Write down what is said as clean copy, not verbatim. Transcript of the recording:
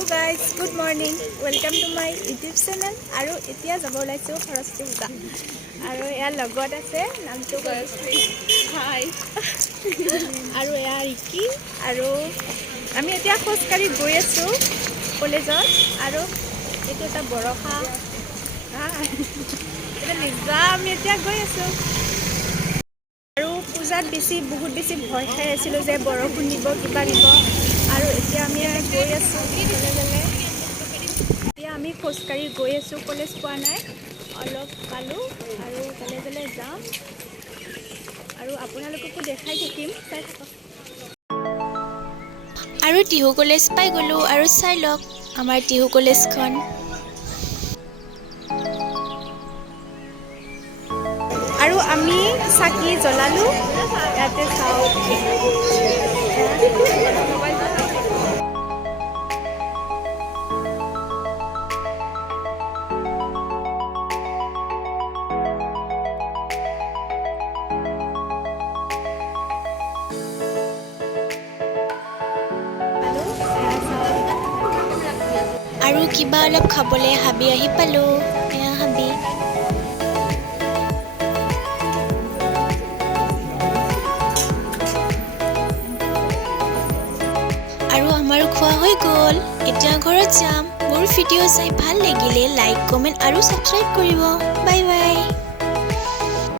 Hello guys, good morning. Welcome to my YouTube channel. আৰু এতিয়া যাব ওলাইছো সৰস্বতী পূজা। আৰু ইয়াৰ লগত আছে নামটো সৰস্বতী। হাই। আৰু এয়া ৰিকি আৰু আমি এতিয়া খোজকাঢ়ি গৈ আছো কলেজত আৰু এইটো এটা বৰষা। এটা নিজা আমি এতিয়া গৈ আছো। আৰু পূজাত বহুত বেছি ভয় খাই আছিলো যে বৰষুণ দিব কিবা দিব আৰু এতিয়া আমি গৈ আছো কলেজলৈ। এতিয়া আমি খোজকাঢ়ি গৈ আছো, কলেজ পোৱা নাই, অলপ পালো আৰু কলেজলৈ যাম আৰু আপোনালোককো দেখাই থাকিম, চাই থাকক। আৰু টিহু কলেজ পাই গলো আৰু চাই লওক আমাৰ টিহু কলেজখন। আৰু আমি চাকি জ্বলালো ইয়াতে চাওক। আৰু কিবা অলপ খাবলৈ হাবি আহি পালো। এয়া হাবি। আৰু আমাৰো খোৱা হৈ গ'ল। এতিয়া ঘৰত যাম। মোৰ ভিডিঅ' চাই ভাল লাগিলে লাইক, কমেণ্ট আৰু ছাবস্ক্ৰাইব কৰিব। Bye bye.